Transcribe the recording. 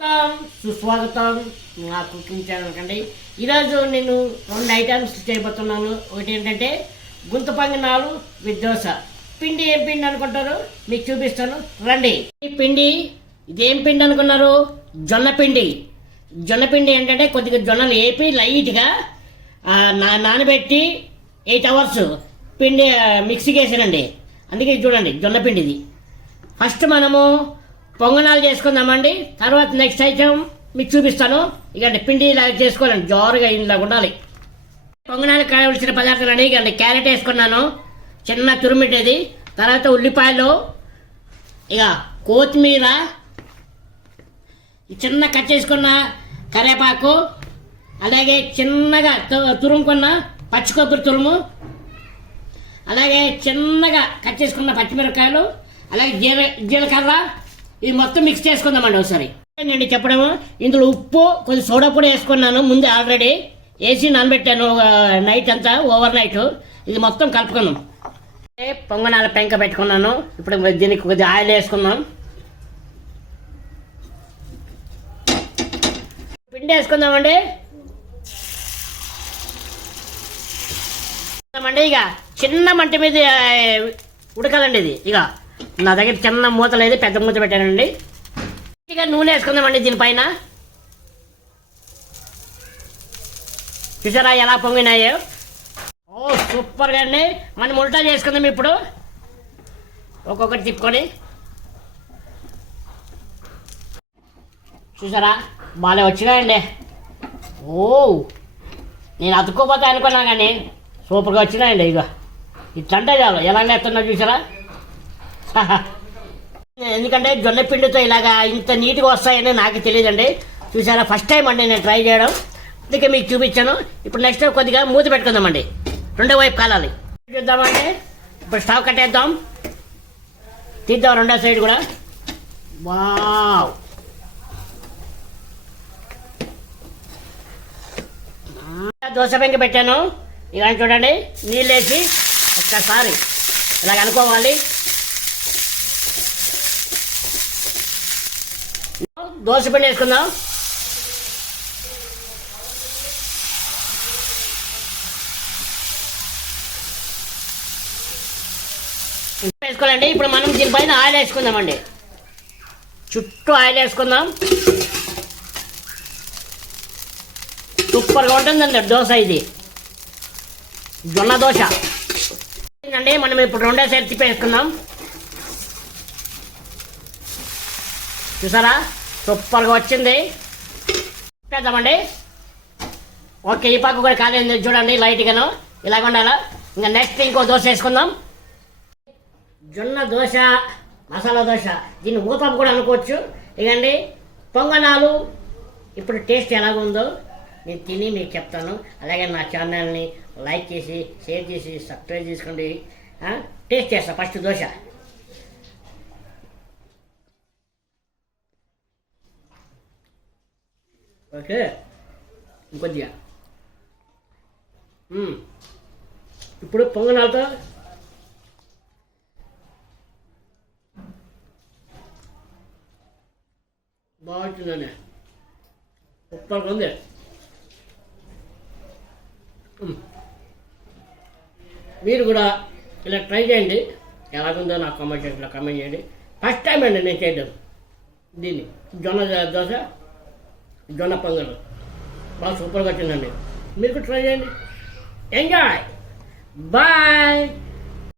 సుస్వాగతం నా cooking channel కండి. ఈరోజు నేను 2 ఐటమ్స్ చేయబోతున్నాను. ఒకటి ఏంటంటే గుంత పొంగనాలు విత్ దోశ. పిండి ఏం పిండి అనుకుంటారు మీకు చూపిస్తాను రండి. ఈ పిండి ఇదేం పిండి అనుకున్నారు? జొన్న పిండి. జొన్న పిండి ఏంటంటే కొద్దిగా జొన్నలు వేపి లైట్గా నానబెట్టి 8 అవర్స్ పిండి మిక్సీకి వేసానండి. అందుకే చూడండి జొన్న పిండి ఇది. ఫస్ట్ మనము పొంగనాలు చేసుకుందామండి. తర్వాత నెక్స్ట్ ఐటమ్ మీకు చూపిస్తాను. ఇక పిండి ఇలా చేసుకోవాలండి, జోరుగా ఇలా ఉండాలి. పొంగనాలు కావాల్సిన పదార్థాలు అండి. ఇక క్యారెట్ వేసుకున్నాను, చిన్న తురిమిట్టేది. తర్వాత ఉల్లిపాయలు, ఇక కొత్తిమీర, చిన్న కట్ చేసుకున్న కరివేపాకు, అలాగే చిన్నగా తురుముకున్న పచ్చి కొబ్బరి తురుము, అలాగే చిన్నగా కట్ చేసుకున్న పచ్చిమిరపకాయలు, అలాగే జీలకర్ర. ఇది మొత్తం మిక్స్ చేసుకుందామండి ఒకసారి. ఏంటండి చెప్పడము, ఇందులో ఉప్పు, కొంచెం సోడా పొడి వేసుకున్నాను ముందే ఆల్రెడీ వేసి నానబెట్టాను నైట్ అంతా, ఓవర్ నైట్. ఇది మొత్తం కలుపుకున్నాం. పొంగనాల పెంక పెట్టుకున్నాను. ఇప్పుడు దీనికి కొద్దిగా ఆయిల్ వేసుకున్నాం. పిండి వేసుకుందామండి. ఇక చిన్న మంట మీద ఉడకాలండి ఇది. ఇక నా దగ్గర చిన్న మూత లేదు, పెద్ద మూత పెట్టానండి. ఇక నూనె వేసుకుందామండి దీనిపైన. చూసారా ఎలా పొంగినాయో? ఓ సూపర్గా అండి. మనం ఉల్టా చేసుకుందాం ఇప్పుడు. ఒక్కొక్కటి తిప్పుకొని చూసారా బాగా వచ్చినాయండి. ఓ నేను అతుక్కోపోతా అనుకున్నాను కానీ సూపర్గా వచ్చినాయండి. ఇక ఇట్లంటే చాలు. ఎలా నేస్తున్నా చూసారా? ఎందుకంటే జొన్న పిండితో ఇలాగా ఇంత నీట్గా వస్తాయని నాకు తెలియదండి. చూసారా ఫస్ట్ టైం అండి నేను ట్రై చేయడం, అందుకే మీకు చూపించాను. ఇప్పుడు నెక్స్ట్ కొద్దిగా మూత పెట్టుకుందామండి, రెండో వైపు కాలాలి. చూద్దామండి. ఇప్పుడు స్టవ్ కట్టేద్దాం, తీద్దాం రెండో సైడ్ కూడా. వావ్, దోశ పెంక పెట్టాను. ఇక చూడండి, నీళ్ళు వేసి ఒక్కసారి ఇలాగ అనుకోవాలి. దోశ పిండి వేసుకుందాం. వేసుకోవాలండి. ఇప్పుడు మనం దీనిపైన ఆయిల్ వేసుకుందామండి. చుట్టూ ఆయిల్ వేసుకుందాం. సూపర్గా ఉంటుందండి దోశ. ఇది జొన్న దోశ అండి. మనం ఇప్పుడు రెండో సైడ్ తిప్పేసుకుందాం. చూసారా సూపర్గా వచ్చింది. చేద్దామండి. ఓకే, ఈ పక్క కూడా కాలేదు చూడండి, లైట్గాను ఇలాగ ఉండాలా. ఇంకా నెక్స్ట్ ఇంకో దోశ వేసుకుందాం. జొన్న దోశ, మసాలా దోశ, దీన్ని ఊతప్ప కూడా అనుకోవచ్చు. ఇకండి పొంగనాలు. ఇప్పుడు టేస్ట్ ఎలాగుందో నేను తిని మీకు చెప్తాను. అలాగే నా ఛానల్ని లైక్ చేసి, షేర్ చేసి, సబ్స్క్రైబ్ చేసుకోండి. టేస్ట్ చేస్తా ఫస్ట్ దోశ. ఓకే, ఇంకొద్దిగా. ఇప్పుడు పొంగనాలతో బాగుంటుందండి, సూపర్గా ఉంది. మీరు కూడా ఇలా ట్రై చేయండి. ఎలాగుందో నాకు కామెంట్ సెక్షన్లో కామెంట్ చేయండి. ఫస్ట్ టైం అండి నేను చేయడం దీన్ని. జొన్న దోశ, జొన్న పొంగల్ బాగా సూపర్గా వచ్చిందండి. మీరు ట్రై చేయండి. ఎంజాయ్. బాయ్.